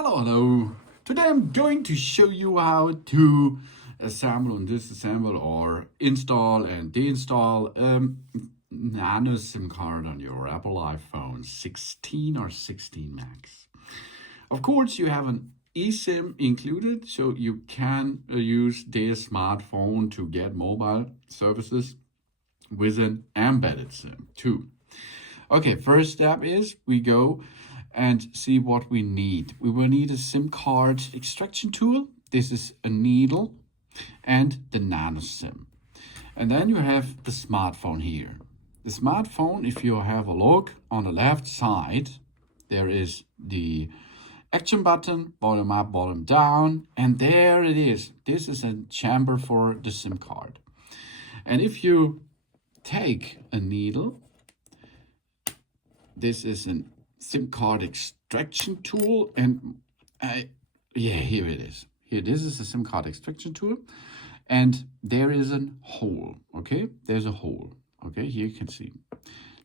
Hello. Today I'm going to show you how to assemble and disassemble or install and deinstall nano SIM card on your Apple iPhone 16 or 16 Max. Of course, you have an eSIM included, so you can use this smartphone to get mobile services with an embedded SIM too. Okay, first step is we go and see what we need. We will need a SIM card extraction tool. This is a needle and the nano SIM. And then you have the smartphone here. The smartphone, if you have a look on the left side, there is the action button, volume up, volume down, and there it is. This is a chamber for the SIM card. And if you take a needle, this is a SIM card extraction tool, and here it is. Here, this is a SIM card extraction tool, and there is a hole. Okay, there's a hole. Okay, here you can see.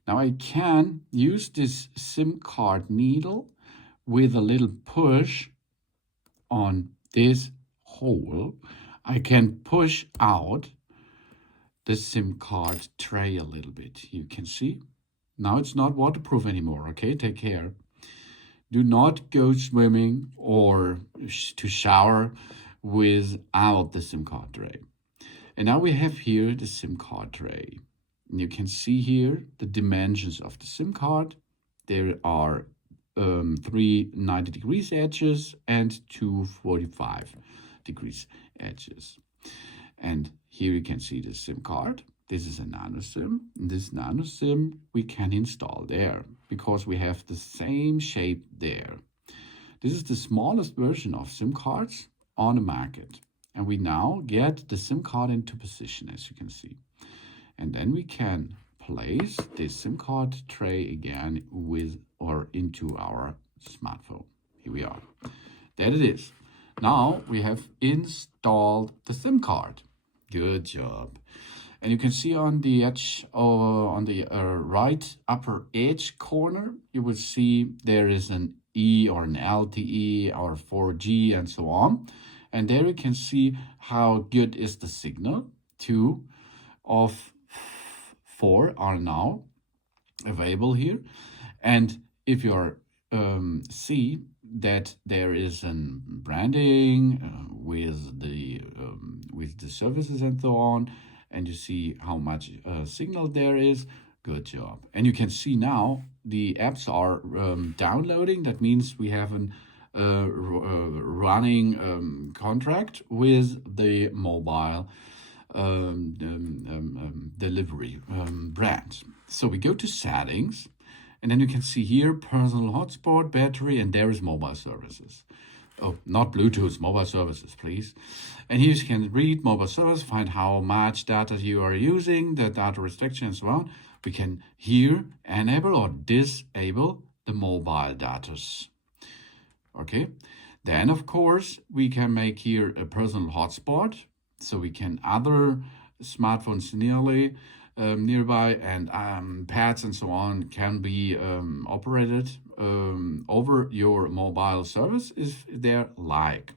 Now I can use this SIM card needle with a little push on this hole. I can push out the SIM card tray a little bit. You can see. Now it's not waterproof anymore, okay? Take care. Do not go swimming or to shower without the SIM card tray. And now we have here the SIM card tray. And you can see here the dimensions of the SIM card. There are 3 90 degrees edges and 2 45 degrees edges. And here you can see the SIM card. This is a nano SIM. This nano SIM we can install there because we have the same shape there. This is the smallest version of SIM cards on the market. And we now get the SIM card into position, as you can see. And then we can place this SIM card tray again with or into our smartphone. Here we are. There it is. Now we have installed the SIM card. Good job. And you can see on the edge, on the right upper edge corner, you will see there is an E or an LTE or 4G and so on. And there you can see how good is the signal. 2 of 4 are now available here. And if you see that there is an branding with the services and so on, and you see how much signal there is, good job. And you can see now the apps are downloading. That means we have an running contract with the mobile delivery brand. So we go to settings, and then you can see here personal hotspot, battery, and there is mobile services. Oh, not Bluetooth, mobile services, please. And here you can read mobile service, find how much data you are using, the data restriction and so on. We can here enable or disable the mobile data. Okay. Then, of course, we can make here a personal hotspot. So we can other smartphones nearby and pads and so on can be operated over your mobile service if they're like.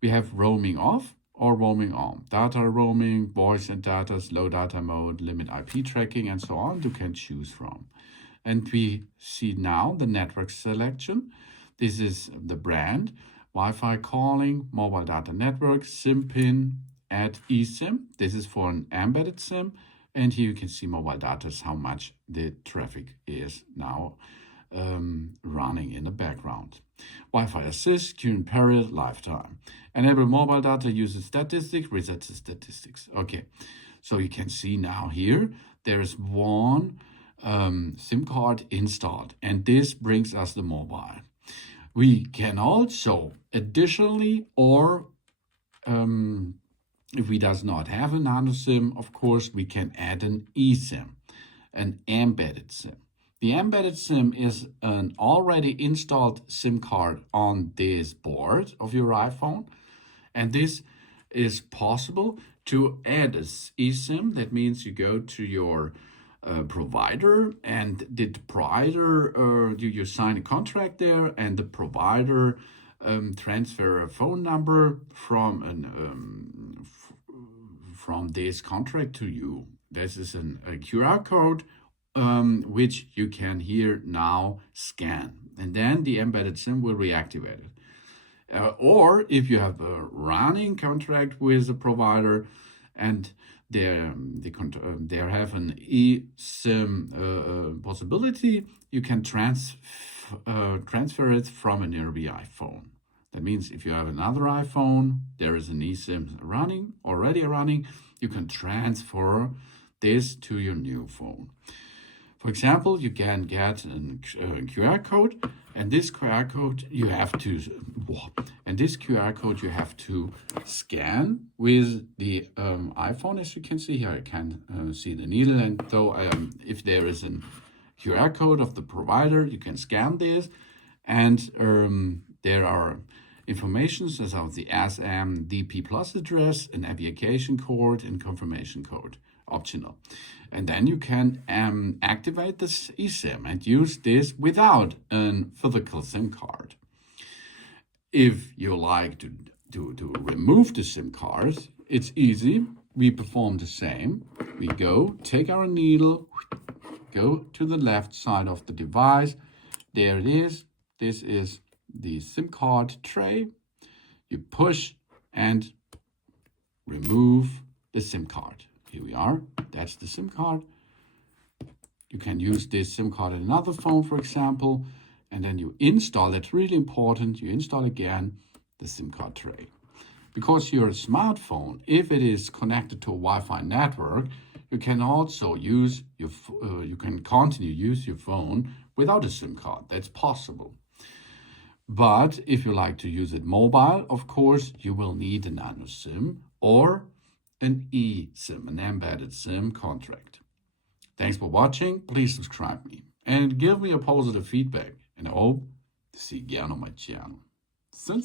We have roaming off or roaming on. Data roaming, voice and data, low data mode, limit IP tracking and so on you can choose from. And we see now the network selection. This is the brand, Wi-Fi calling, mobile data network, SIM pin, add eSIM. This is for an embedded SIM. And here you can see mobile data, how much the traffic is now running in the background. Wi-Fi assist, current period, lifetime. Enable mobile data uses statistics, reset to statistics. Okay, so you can see now here, there is one SIM card installed, and this brings us the mobile. We can also additionally, or if we does not have a nano SIM, of course, we can add an eSIM, an embedded SIM. The embedded SIM is an already installed SIM card on this board of your iPhone. And this is possible to add an eSIM. That means you go to your provider, and the provider, you sign a contract there, and the provider transfer a phone number from from this contract to you. This is a QR code which you can here now scan, and then the embedded SIM will reactivate it. Or if you have a running contract with a provider and they have an eSIM possibility, you can transfer it from a nearby iPhone. That means if you have another iPhone, there is an eSIM already running, you can transfer this to your new phone. For example, you can get a QR code, and this QR code you have to scan with the iPhone. As you can see here, I can see the needle, and so if there is a QR code of the provider, you can scan this, and there are informations as of the SMDP plus address, an application code, and confirmation code, optional. And then you can activate this eSIM and use this without a physical SIM card. If you like to remove the SIM card, it's easy. We perform the same. We take our needle, go to the left side of the device. There it is. This is the SIM card tray. You push and remove the SIM card. Here we are. That's the SIM card. You can use this SIM card in another phone, for example, and then you install. It's really important. You install again the SIM card tray. Because your smartphone, if it is connected to a Wi-Fi network, you can also use you can continue to use your phone without a SIM card. That's possible. But if you like to use it mobile, of course, you will need a nano SIM or an eSIM, an embedded SIM contract. Thanks for watching. Please subscribe me and give me a positive feedback. And I hope to see you again on my channel. Soon.